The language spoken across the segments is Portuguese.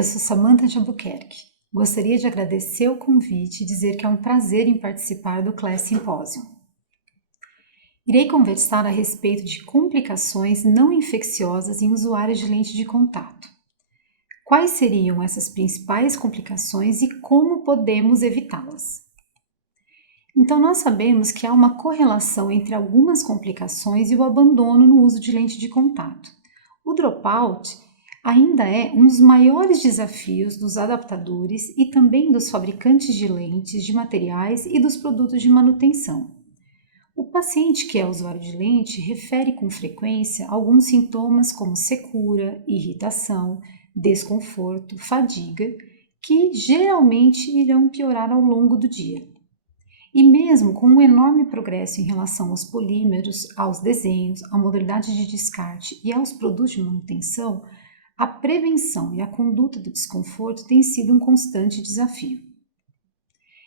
eu sou Samantha de Albuquerque. Gostaria de agradecer o convite e dizer que é um prazer em participar do Class Symposium. Irei conversar a respeito de complicações não infecciosas em usuários de lente de contato. Quais seriam essas principais complicações e como podemos evitá-las? Então, nós sabemos que há uma correlação entre algumas complicações e o abandono no uso de lente de contato. O dropout ainda é um dos maiores desafios dos adaptadores e também dos fabricantes de lentes, de materiais e dos produtos de manutenção. O paciente que é usuário de lente refere com frequência alguns sintomas como secura, irritação, desconforto, fadiga, que geralmente irão piorar ao longo do dia. E mesmo com um enorme progresso em relação aos polímeros, aos desenhos, à modalidade de descarte e aos produtos de manutenção, a prevenção e a conduta do desconforto têm sido um constante desafio.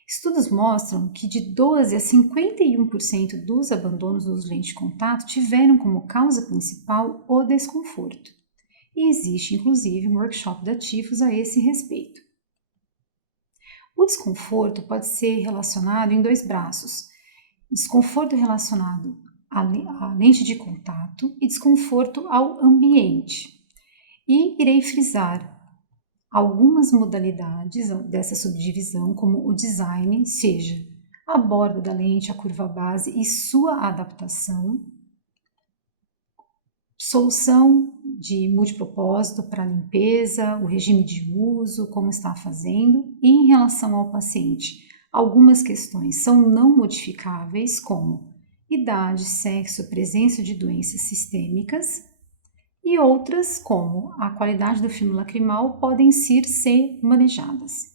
Estudos mostram que de 12% a 51% dos abandonos dos lentes de contato tiveram como causa principal o desconforto. E existe inclusive um workshop da Tifos a esse respeito. O desconforto pode ser relacionado em dois braços: desconforto relacionado à lente de contato e desconforto ao ambiente. E irei frisar algumas modalidades dessa subdivisão, como o design, seja a borda da lente, a curva base e sua adaptação, solução de multipropósito para limpeza, o regime de uso, como está fazendo, e em relação ao paciente, algumas questões são não modificáveis, como idade, sexo, presença de doenças sistêmicas, e outras, como a qualidade do filme lacrimal, podem ser manejadas.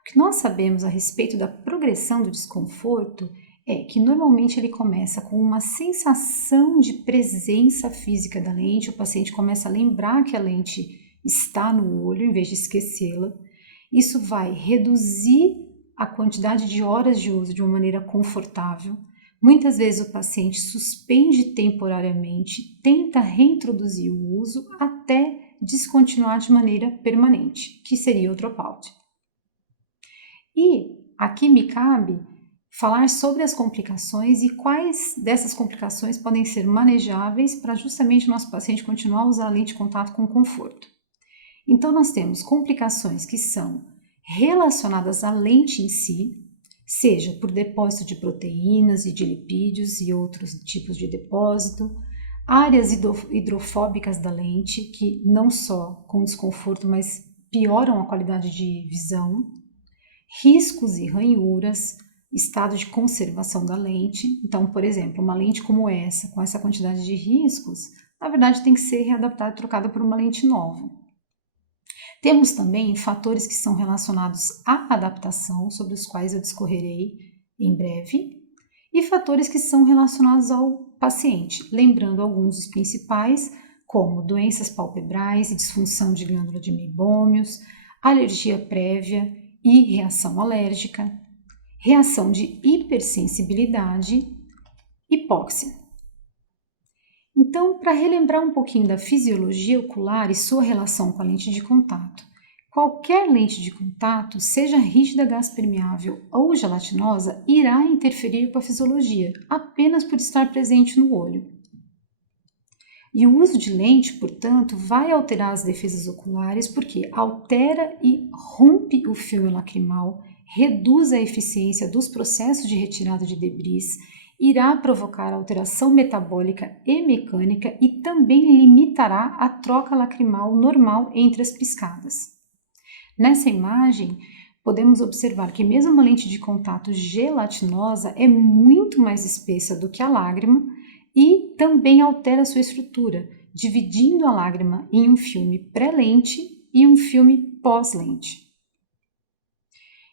O que nós sabemos a respeito da progressão do desconforto é que normalmente ele começa com uma sensação de presença física da lente, o paciente começa a lembrar que a lente está no olho em vez de esquecê-la. Isso vai reduzir a quantidade de horas de uso de uma maneira confortável. Muitas vezes o paciente suspende temporariamente, tenta reintroduzir o uso até descontinuar de maneira permanente, que seria o dropout. E aqui me cabe falar sobre as complicações e quais dessas complicações podem ser manejáveis para justamente o nosso paciente continuar a usar a lente de contato com conforto. Então, nós temos complicações que são relacionadas à lente em si, seja por depósito de proteínas e de lipídios e outros tipos de depósito, áreas hidrofóbicas da lente, que não só com desconforto, mas pioram a qualidade de visão, riscos e ranhuras, estado de conservação da lente. Então, por exemplo, uma lente como essa, com essa quantidade de riscos, na verdade tem que ser readaptada e trocada por uma lente nova. Temos também fatores que são relacionados à adaptação, sobre os quais eu discorrerei em breve, e fatores que são relacionados ao paciente, lembrando alguns dos principais, como doenças palpebrais e disfunção de glândula de meibômios, alergia prévia e reação alérgica, reação de hipersensibilidade, hipóxia. Então, para relembrar um pouquinho da fisiologia ocular e sua relação com a lente de contato, qualquer lente de contato, seja rígida, gás permeável ou gelatinosa, irá interferir com a fisiologia, apenas por estar presente no olho. E o uso de lente, portanto, vai alterar as defesas oculares porque altera e rompe o filme lacrimal, reduz a eficiência dos processos de retirada de debris, irá provocar alteração metabólica e mecânica e também limitará a troca lacrimal normal entre as piscadas. Nessa imagem, podemos observar que mesmo uma lente de contato gelatinosa é muito mais espessa do que a lágrima e também altera sua estrutura, dividindo a lágrima em um filme pré-lente e um filme pós-lente.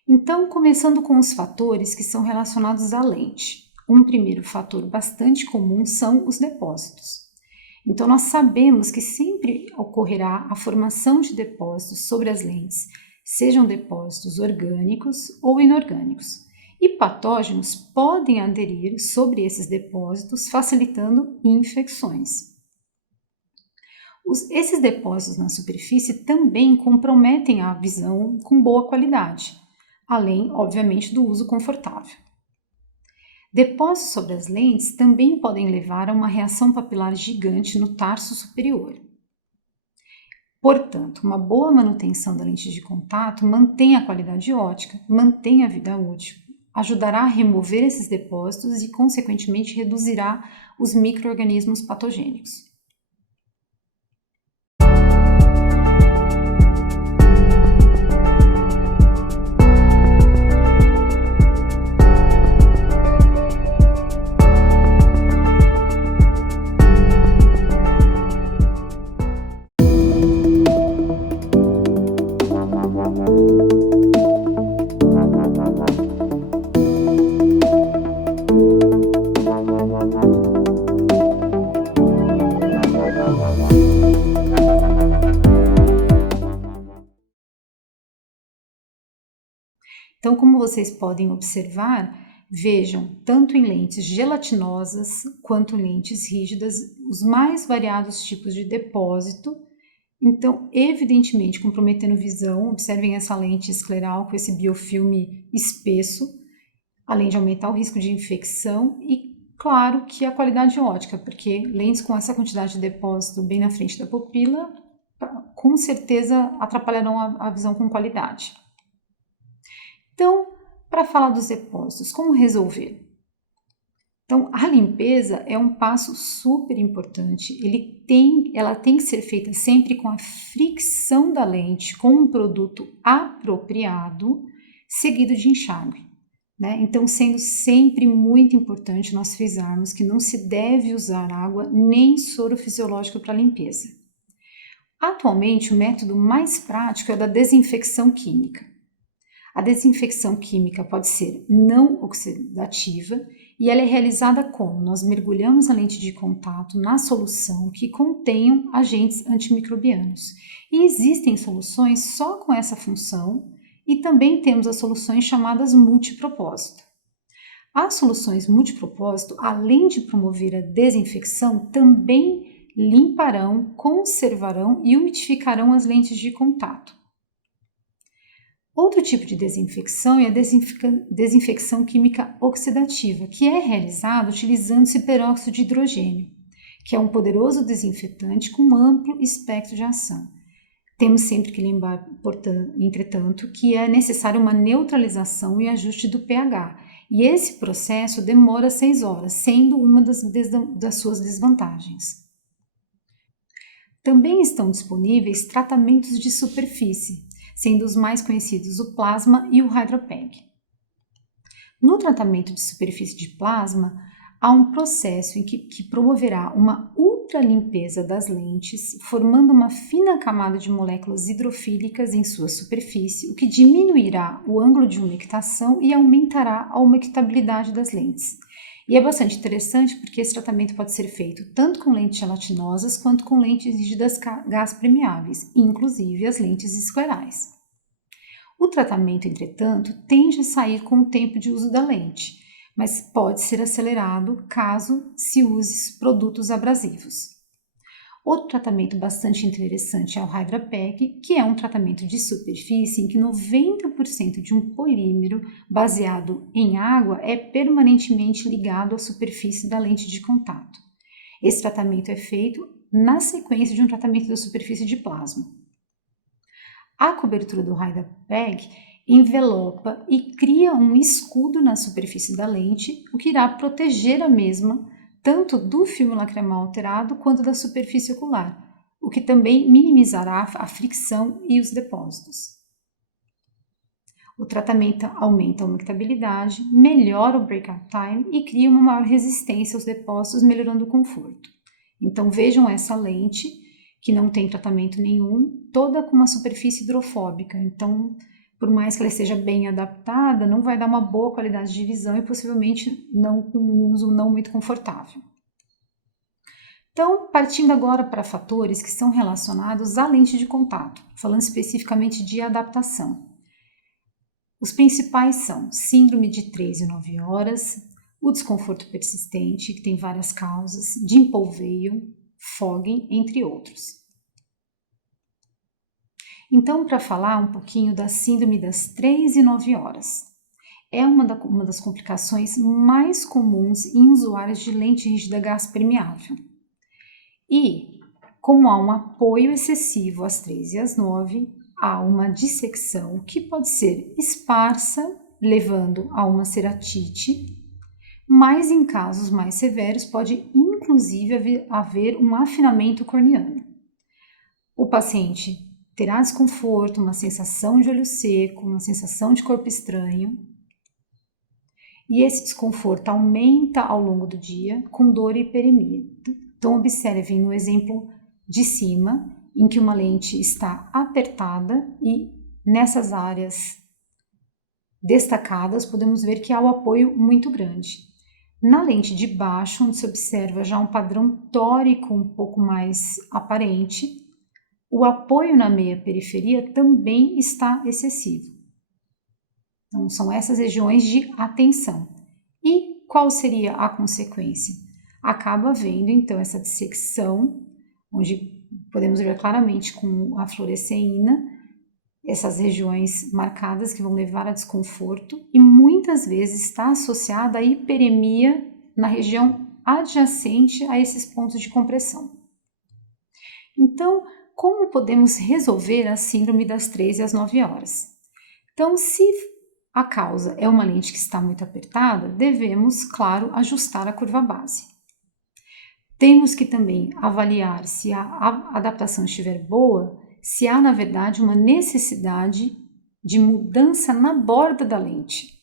Então, começando com os fatores que são relacionados à lente. Um primeiro fator bastante comum são os depósitos. Então, nós sabemos que sempre ocorrerá a formação de depósitos sobre as lentes, sejam depósitos orgânicos ou inorgânicos. E patógenos podem aderir sobre esses depósitos, facilitando infecções. Esses depósitos na superfície também comprometem a visão com boa qualidade, além, obviamente, do uso confortável. Depósitos sobre as lentes também podem levar a uma reação papilar gigante no tarso superior. Portanto, uma boa manutenção da lente de contato mantém a qualidade óptica, mantém a vida útil, ajudará a remover esses depósitos e, consequentemente, reduzirá os micro-organismos patogênicos. Então, como vocês podem observar, vejam, tanto em lentes gelatinosas quanto lentes rígidas, os mais variados tipos de depósito. Então, evidentemente, comprometendo visão, observem essa lente escleral com esse biofilme espesso, além de aumentar o risco de infecção e, claro, que a qualidade óptica, porque lentes com essa quantidade de depósito bem na frente da pupila, com certeza atrapalharão a visão com qualidade. Então, para falar dos depósitos, como resolver? Então, a limpeza é um passo super importante. Ela tem que ser feita sempre com a fricção da lente com um produto apropriado, seguido de enxágue. Né? Então, sendo sempre muito importante nós frisarmos que não se deve usar água nem soro fisiológico para limpeza. Atualmente, o método mais prático é o da desinfecção química. A desinfecção química pode ser não oxidativa e ela é realizada como? Nós mergulhamos a lente de contato na solução que contenham agentes antimicrobianos. E existem soluções só com essa função e também temos as soluções chamadas multipropósito. As soluções multipropósito, além de promover a desinfecção, também limparão, conservarão e umidificarão as lentes de contato. Outro tipo de desinfecção é a desinfecção química oxidativa, que é realizada utilizando-se peróxido de hidrogênio, que é um poderoso desinfetante com amplo espectro de ação. Temos sempre que lembrar, entretanto, que é necessária uma neutralização e ajuste do pH, e esse processo demora 6 horas, sendo uma das suas desvantagens. Também estão disponíveis tratamentos de superfície, sendo os mais conhecidos o plasma e o HydraPEG. No tratamento de superfície de plasma, há um processo que promoverá uma ultralimpeza das lentes, formando uma fina camada de moléculas hidrofílicas em sua superfície, o que diminuirá o ângulo de umectação e aumentará a umectabilidade das lentes. E é bastante interessante porque esse tratamento pode ser feito tanto com lentes gelatinosas quanto com lentes rígidas gás permeáveis, inclusive as lentes esclerais. O tratamento, entretanto, tende a sair com o tempo de uso da lente, mas pode ser acelerado caso se use produtos abrasivos. Outro tratamento bastante interessante é o HydraPEG, que é um tratamento de superfície em que 90% de um polímero baseado em água é permanentemente ligado à superfície da lente de contato. Esse tratamento é feito na sequência de um tratamento da superfície de plasma. A cobertura do HydraPEG envelopa e cria um escudo na superfície da lente, o que irá proteger a mesma tanto do filme lacrimal alterado quanto da superfície ocular, o que também minimizará a fricção e os depósitos. O tratamento aumenta a umectabilidade, melhora o breakout time e cria uma maior resistência aos depósitos, melhorando o conforto. Então vejam essa lente, que não tem tratamento nenhum, toda com uma superfície hidrofóbica. Então, por mais que ela esteja bem adaptada, não vai dar uma boa qualidade de visão e possivelmente não com um uso não muito confortável. Então, partindo agora para fatores que são relacionados à lente de contato, falando especificamente de adaptação. Os principais são síndrome de 3 e 9 horas, o desconforto persistente, que tem várias causas, dimple veil, fogging, entre outros. Então, para falar um pouquinho da síndrome das 3 e 9 horas. É uma das complicações mais comuns em usuários de lente rígida gás permeável. E, como há um apoio excessivo às 3 e às 9, há uma dissecção que pode ser esparsa, levando a uma ceratite, mas em casos mais severos pode inclusive haver um afinamento corneano. O paciente terá desconforto, uma sensação de olho seco, uma sensação de corpo estranho, e esse desconforto aumenta ao longo do dia com dor e hiperemia. Então observem no exemplo de cima, em que uma lente está apertada e nessas áreas destacadas podemos ver que há um apoio muito grande. Na lente de baixo, onde se observa já um padrão tórico um pouco mais aparente, o apoio na meia periferia também está excessivo. Então, são essas regiões de atenção. E qual seria a consequência? Acaba havendo, então, essa dissecção, onde podemos ver claramente com a fluoresceína, essas regiões marcadas que vão levar a desconforto e muitas vezes está associada à hiperemia na região adjacente a esses pontos de compressão. Então, como podemos resolver a síndrome das 3 e às 9 horas? Então, se a causa é uma lente que está muito apertada, devemos, claro, ajustar a curva base. Temos que também avaliar se a adaptação estiver boa, se há, na verdade, uma necessidade de mudança na borda da lente.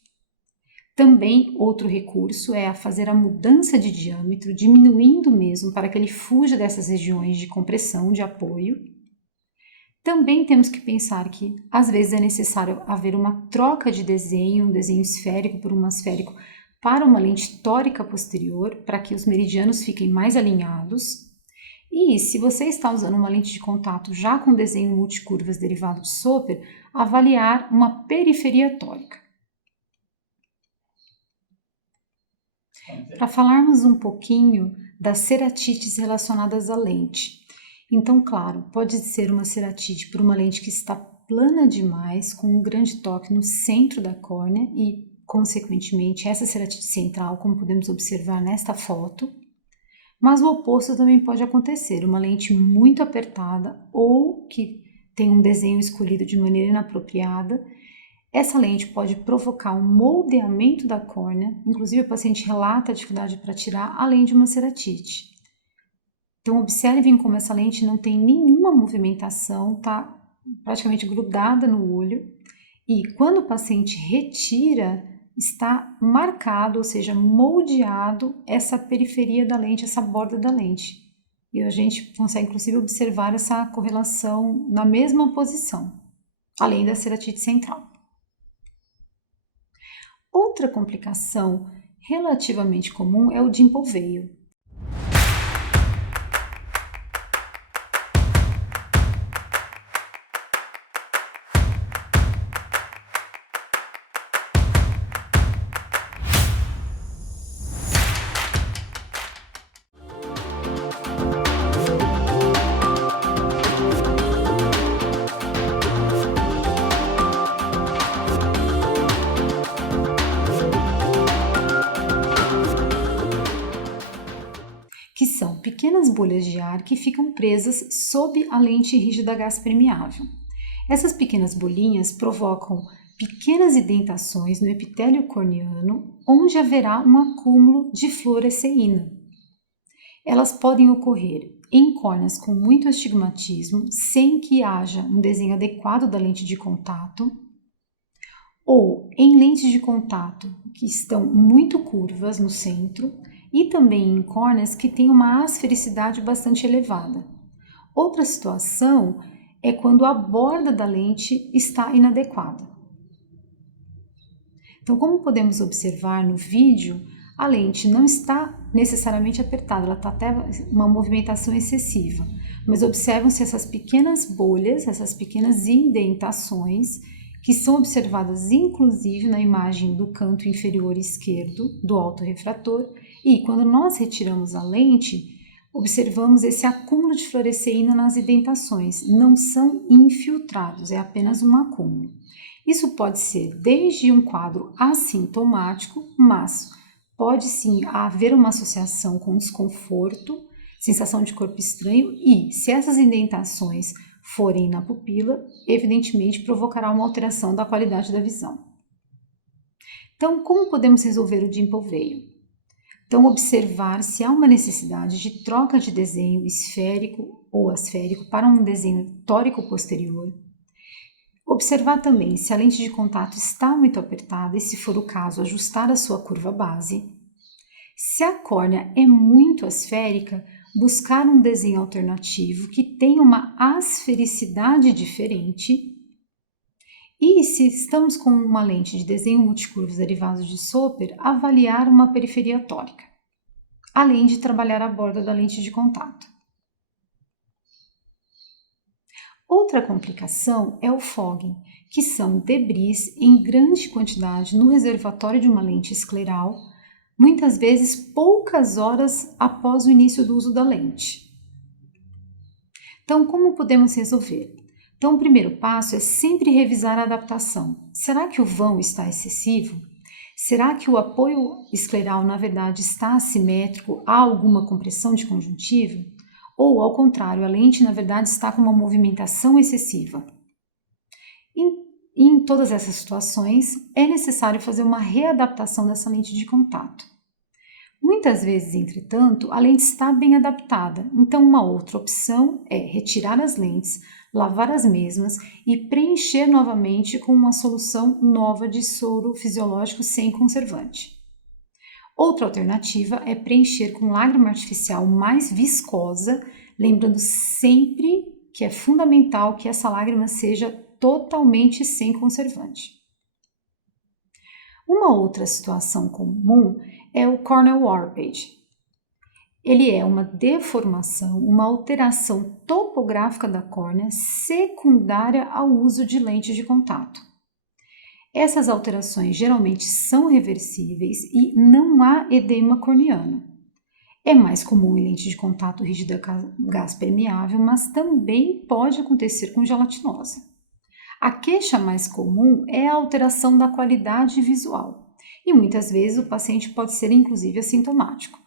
Também, outro recurso é a fazer a mudança de diâmetro, diminuindo mesmo para que ele fuja dessas regiões de compressão, de apoio. Também temos que pensar que, às vezes, é necessário haver uma troca de desenho, um desenho esférico por um asférico, para uma lente tórica posterior, para que os meridianos fiquem mais alinhados. E se você está usando uma lente de contato já com desenho multicurvas derivado de Soper, avaliar uma periferia tórica. Para falarmos um pouquinho das ceratites relacionadas à lente. Então, claro, pode ser uma ceratite por uma lente que está plana demais, com um grande toque no centro da córnea e, consequentemente, essa ceratite central, como podemos observar nesta foto. Mas o oposto também pode acontecer, uma lente muito apertada ou que tem um desenho escolhido de maneira inapropriada. Essa lente pode provocar um moldeamento da córnea, inclusive o paciente relata a dificuldade para tirar, além de uma ceratite. Então, observem como essa lente não tem nenhuma movimentação, está praticamente grudada no olho, e quando o paciente retira, está marcado, ou seja, moldeado essa periferia da lente, essa borda da lente. E a gente consegue, inclusive, observar essa correlação na mesma posição, além da ceratite central. Outra complicação relativamente comum é o dimple veil. Que são pequenas bolhas de ar que ficam presas sob a lente rígida gás permeável. Essas pequenas bolinhas provocam pequenas indentações no epitélio corneano, onde haverá um acúmulo de fluoresceína. Elas podem ocorrer em córneas com muito astigmatismo, sem que haja um desenho adequado da lente de contato, ou em lentes de contato que estão muito curvas no centro, e também em córneas que têm uma asfericidade bastante elevada. Outra situação é quando a borda da lente está inadequada. Então, como podemos observar no vídeo, a lente não está necessariamente apertada, ela está até uma movimentação excessiva, mas observam-se essas pequenas bolhas, essas pequenas indentações, que são observadas inclusive na imagem do canto inferior esquerdo do autorrefrator. E quando nós retiramos a lente, Observamos esse acúmulo de fluoresceína nas indentações, não são infiltrados, é apenas um acúmulo. Isso pode ser desde um quadro assintomático, mas pode sim haver uma associação com desconforto, sensação de corpo estranho e, se essas indentações forem na pupila, evidentemente provocará uma alteração da qualidade da visão. Então, como podemos resolver o dimple veil? Então, observar se há uma necessidade de troca de desenho esférico ou asférico para um desenho tórico posterior. Observar também se a lente de contato está muito apertada e, se for o caso, ajustar a sua curva base. Se a córnea é muito asférica, buscar um desenho alternativo que tenha uma asfericidade diferente. E se estamos com uma lente de desenho multicurvos derivados de Soper, avaliar uma periferia tórica, além de trabalhar a borda da lente de contato. Outra complicação é o fogging, que são debris em grande quantidade no reservatório de uma lente escleral, muitas vezes poucas horas após o início do uso da lente. Então, como podemos resolver? Então, o primeiro passo é sempre revisar a adaptação. Será que o vão está excessivo? Será que o apoio escleral, na verdade, está assimétrico? Há alguma compressão de conjuntiva? Ou, ao contrário, a lente, na verdade, está com uma movimentação excessiva? Em todas essas situações, é necessário fazer uma readaptação dessa lente de contato. Muitas vezes, entretanto, a lente está bem adaptada, então uma outra opção é retirar as lentes, lavar as mesmas e preencher novamente com uma solução nova de soro fisiológico sem conservante. Outra alternativa é preencher com lágrima artificial mais viscosa, lembrando sempre que é fundamental que essa lágrima seja totalmente sem conservante. Uma outra situação comum é o corneal warpage. Ele é uma deformação, uma alteração topográfica da córnea secundária ao uso de lente de contato. Essas alterações geralmente são reversíveis e não há edema corneano. É mais comum em lente de contato rígida gás permeável, mas também pode acontecer com gelatinosa. A queixa mais comum é a alteração da qualidade visual e muitas vezes o paciente pode ser inclusive assintomático.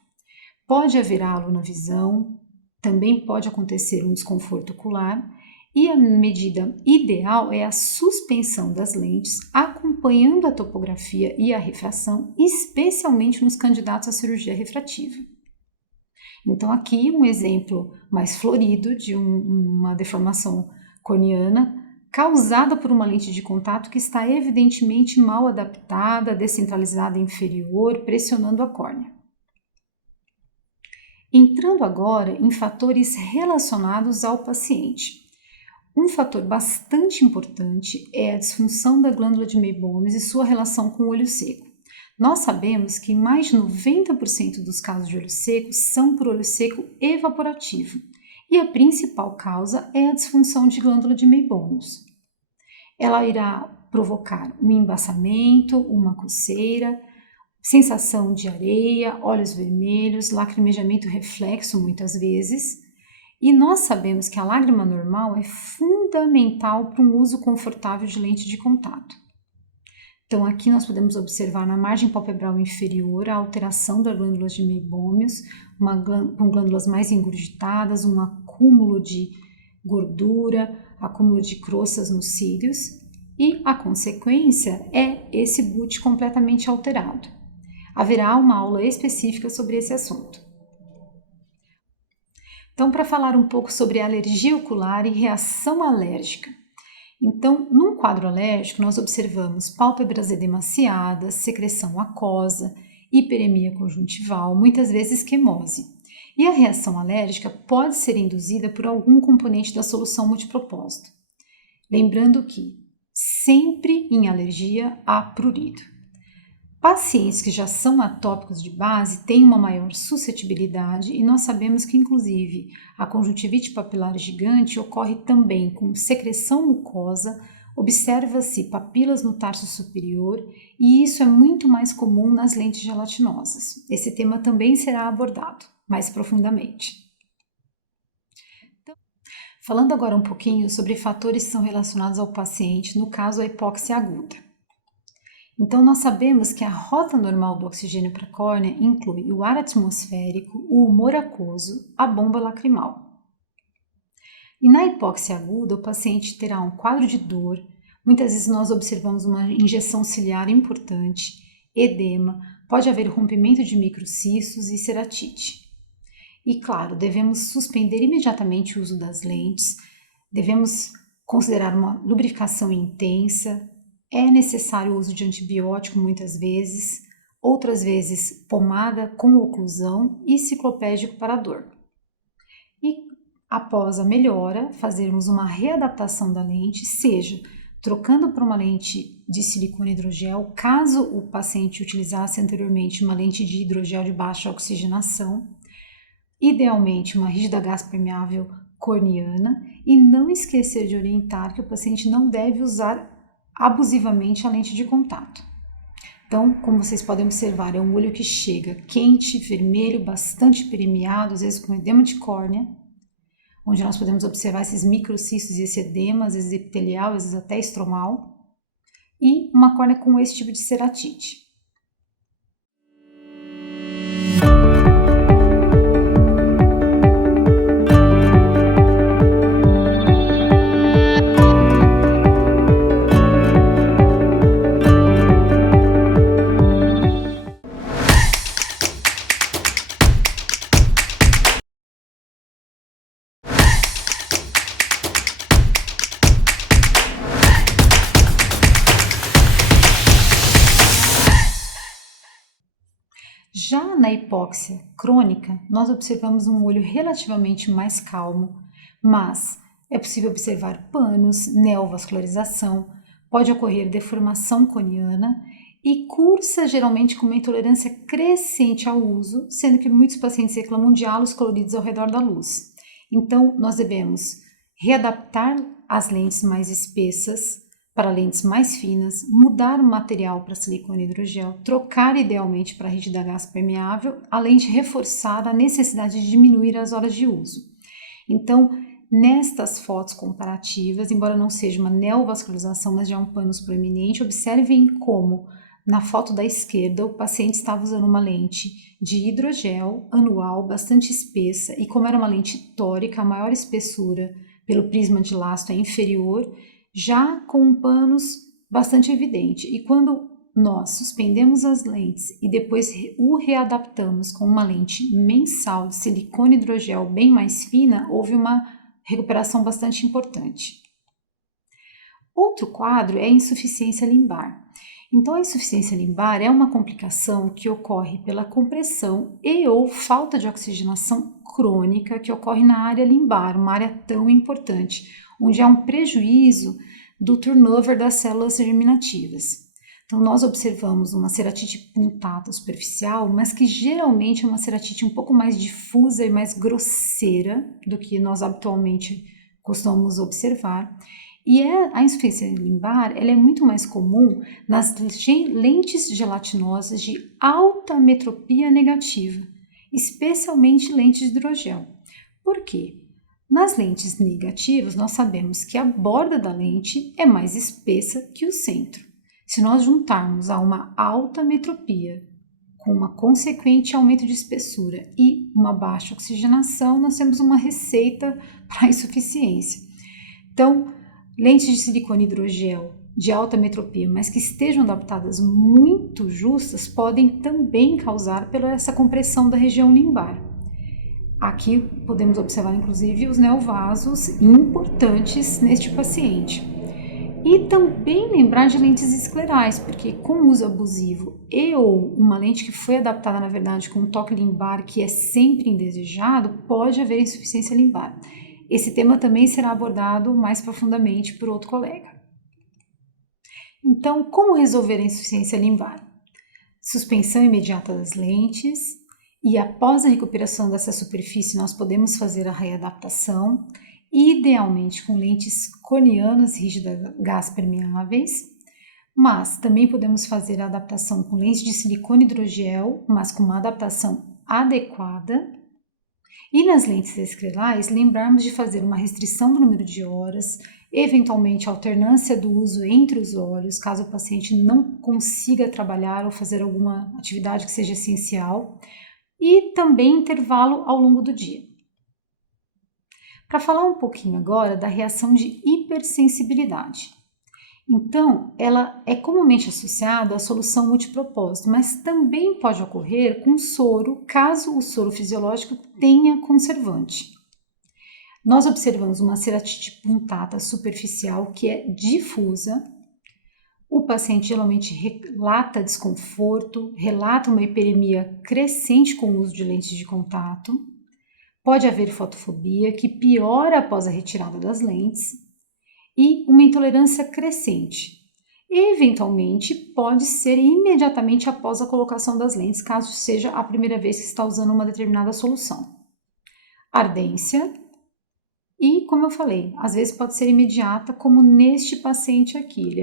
Pode haver halo na visão, também pode acontecer um desconforto ocular e a medida ideal é a suspensão das lentes acompanhando a topografia e a refração, especialmente nos candidatos à cirurgia refrativa. Então aqui um exemplo mais florido de uma deformação corneana causada por uma lente de contato que está evidentemente mal adaptada, descentralizada inferior, pressionando a córnea. Entrando agora em fatores relacionados ao paciente. Um fator bastante importante é a disfunção da glândula de Meibomius e sua relação com o olho seco. Nós sabemos que mais de 90% dos casos de olho seco são por olho seco evaporativo e a principal causa é a disfunção de glândula de Meibomius. Ela irá provocar um embaçamento, uma coceira, sensação de areia, olhos vermelhos, lacrimejamento reflexo muitas vezes. E nós sabemos que a lágrima normal é fundamental para um uso confortável de lente de contato. Então aqui nós podemos observar na margem palpebral inferior a alteração das glândulas de Meibomius, com glândulas mais engurgitadas, um acúmulo de gordura, acúmulo de croças nos cílios e a consequência é esse boot completamente alterado. Haverá uma aula específica sobre esse assunto. Então, para falar um pouco sobre alergia ocular e reação alérgica. Então, num quadro alérgico, nós observamos pálpebras edemaciadas, secreção aquosa, hiperemia conjuntival, muitas vezes quimose. E a reação alérgica pode ser induzida por algum componente da solução multipropósito. Lembrando que sempre em alergia há prurido. Pacientes que já são atópicos de base têm uma maior suscetibilidade e nós sabemos que, inclusive, a conjuntivite papilar gigante ocorre também com secreção mucosa, observa-se papilas no tarso superior e isso é muito mais comum nas lentes gelatinosas. Esse tema também será abordado mais profundamente. Falando agora um pouquinho sobre fatores que são relacionados ao paciente, no caso a hipóxia aguda. Então, nós sabemos que a rota normal do oxigênio para a córnea inclui o ar atmosférico, o humor aquoso, a bomba lacrimal. E na hipóxia aguda, o paciente terá um quadro de dor, muitas vezes nós observamos uma injeção ciliar importante, edema, pode haver rompimento de microcistos e ceratite. E claro, devemos suspender imediatamente o uso das lentes, devemos considerar uma lubrificação intensa, é necessário o uso de antibiótico muitas vezes, outras vezes pomada com oclusão e ciclopédico para a dor. E após a melhora, fazermos uma readaptação da lente, seja trocando por uma lente de silicone hidrogel, caso o paciente utilizasse anteriormente uma lente de hidrogel de baixa oxigenação, idealmente uma rígida gás permeável corneana, e não esquecer de orientar que o paciente não deve usar abusivamente a lente de contato. Então, como vocês podem observar, é um olho que chega quente, vermelho, bastante permeado, às vezes com edema de córnea, onde nós podemos observar esses microcistos e esse edema, às vezes epitelial, às vezes até estromal, e uma córnea com esse tipo de ceratite. Já na hipóxia crônica, nós observamos um olho relativamente mais calmo, mas é possível observar panos, neovascularização, pode ocorrer deformação coniana e cursa geralmente com uma intolerância crescente ao uso, sendo que muitos pacientes reclamam de halos coloridos ao redor da luz. Então, nós devemos readaptar as lentes mais espessas para lentes mais finas, mudar o material para silicone hidrogel, trocar idealmente para rígida gás permeável, além de reforçar a necessidade de diminuir as horas de uso. Então, nestas fotos comparativas, embora não seja uma neovascularização, mas já um pânus proeminente, observem como na foto da esquerda o paciente estava usando uma lente de hidrogel anual bastante espessa, e como era uma lente tórica, a maior espessura pelo prisma de lastro é inferior, já com um pânus bastante evidente. E quando nós suspendemos as lentes e depois o readaptamos com uma lente mensal de silicone hidrogel bem mais fina, houve uma recuperação bastante importante. Outro quadro é a insuficiência limbar. Então, a insuficiência limbar é uma complicação que ocorre pela compressão e ou falta de oxigenação crônica que ocorre na área limbar, uma área tão importante, onde há um prejuízo do turnover das células germinativas. Então, nós observamos uma ceratite puntata superficial, mas que geralmente é uma ceratite um pouco mais difusa e mais grosseira do que nós habitualmente costumamos observar. E a insuficiência limbar ela é muito mais comum nas lentes gelatinosas de alta metropia negativa, especialmente lentes de hidrogel. Por quê? Nas lentes negativas, nós sabemos que a borda da lente é mais espessa que o centro. Se nós juntarmos a uma alta metropia com uma consequente aumento de espessura e uma baixa oxigenação, nós temos uma receita para a insuficiência. Então, lentes de silicone hidrogel de alta metropia, mas que estejam adaptadas muito justas, podem também causar pela essa compressão da região limbar. Aqui podemos observar, inclusive, os neovasos importantes neste paciente. E também lembrar de lentes esclerais, porque com uso abusivo e ou uma lente que foi adaptada, na verdade, com um toque limbar que é sempre indesejado, pode haver insuficiência limbar. Esse tema também será abordado mais profundamente por outro colega. Então, como resolver a insuficiência limbar? Suspensão imediata das lentes, e após a recuperação dessa superfície nós podemos fazer a readaptação, idealmente com lentes corneanas rígidas gás permeáveis, mas também podemos fazer a adaptação com lentes de silicone hidrogel, mas com uma adaptação adequada. E nas lentes esclerais, lembrarmos de fazer uma restrição do número de horas, eventualmente alternância do uso entre os olhos, caso o paciente não consiga trabalhar ou fazer alguma atividade que seja essencial, e também intervalo ao longo do dia. Para falar um pouquinho agora da reação de hipersensibilidade. Então, ela é comumente associada à solução multipropósito, mas também pode ocorrer com soro, caso o soro fisiológico tenha conservante. Nós observamos uma ceratite punctata superficial que é difusa. O paciente geralmente relata desconforto, relata uma hiperemia crescente com o uso de lentes de contato. Pode haver fotofobia, que piora após a retirada das lentes, e uma intolerância crescente. Eventualmente, pode ser imediatamente após a colocação das lentes, caso seja a primeira vez que está usando uma determinada solução. Ardência e, como eu falei, às vezes pode ser imediata, como neste paciente aqui.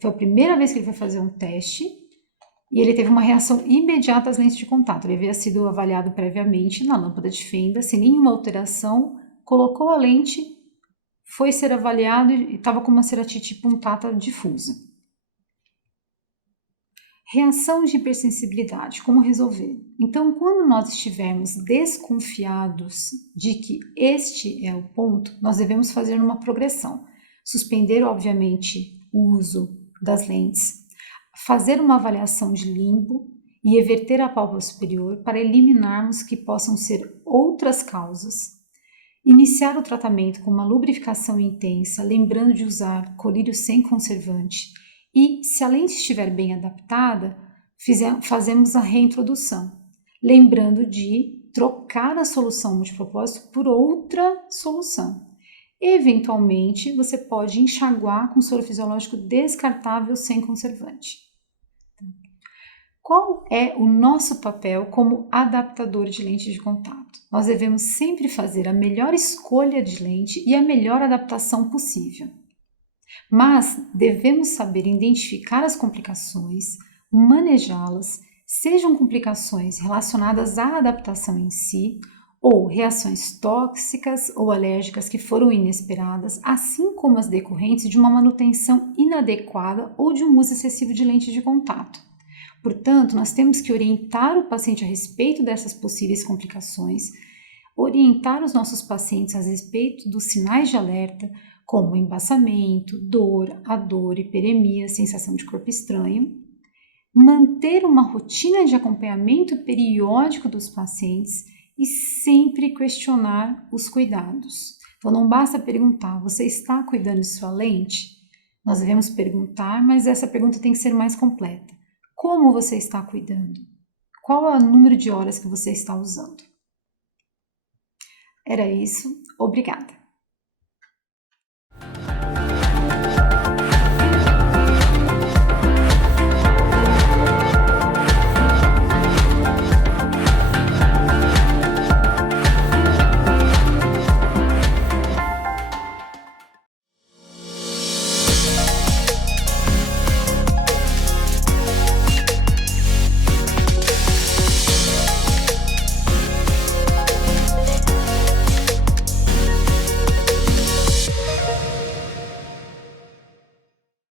Foi a primeira vez que ele foi fazer um teste e ele teve uma reação imediata às lentes de contato. Ele havia sido avaliado previamente na lâmpada de fenda, sem nenhuma alteração, colocou a lente, foi ser avaliado e estava com uma ceratite punctata difusa. Reação de hipersensibilidade, como resolver? Então, quando nós estivermos desconfiados de que este é o ponto, nós devemos fazer uma progressão. Suspender, obviamente, o uso das lentes, fazer uma avaliação de limbo e everter a pálpebra superior para eliminarmos que possam ser outras causas. Iniciar o tratamento com uma lubrificação intensa, lembrando de usar colírio sem conservante. E, se a lente estiver bem adaptada, fazemos a reintrodução, lembrando de trocar a solução multipropósito por outra solução. Eventualmente, você pode enxaguar com soro fisiológico descartável sem conservante. Qual é o nosso papel como adaptador de lente de contato? Nós devemos sempre fazer a melhor escolha de lente e a melhor adaptação possível. Mas devemos saber identificar as complicações, manejá-las, sejam complicações relacionadas à adaptação em si, ou reações tóxicas ou alérgicas que foram inesperadas, assim como as decorrentes de uma manutenção inadequada ou de um uso excessivo de lente de contato. Portanto, nós temos que orientar o paciente a respeito dessas possíveis complicações, orientar os nossos pacientes a respeito dos sinais de alerta, como embaçamento, dor, hiperemia, sensação de corpo estranho, manter uma rotina de acompanhamento periódico dos pacientes e sempre questionar os cuidados. Então, não basta perguntar, você está cuidando de sua lente? Nós devemos perguntar, mas essa pergunta tem que ser mais completa. Como você está cuidando? Qual é o número de horas que você está usando? Era isso. Obrigada.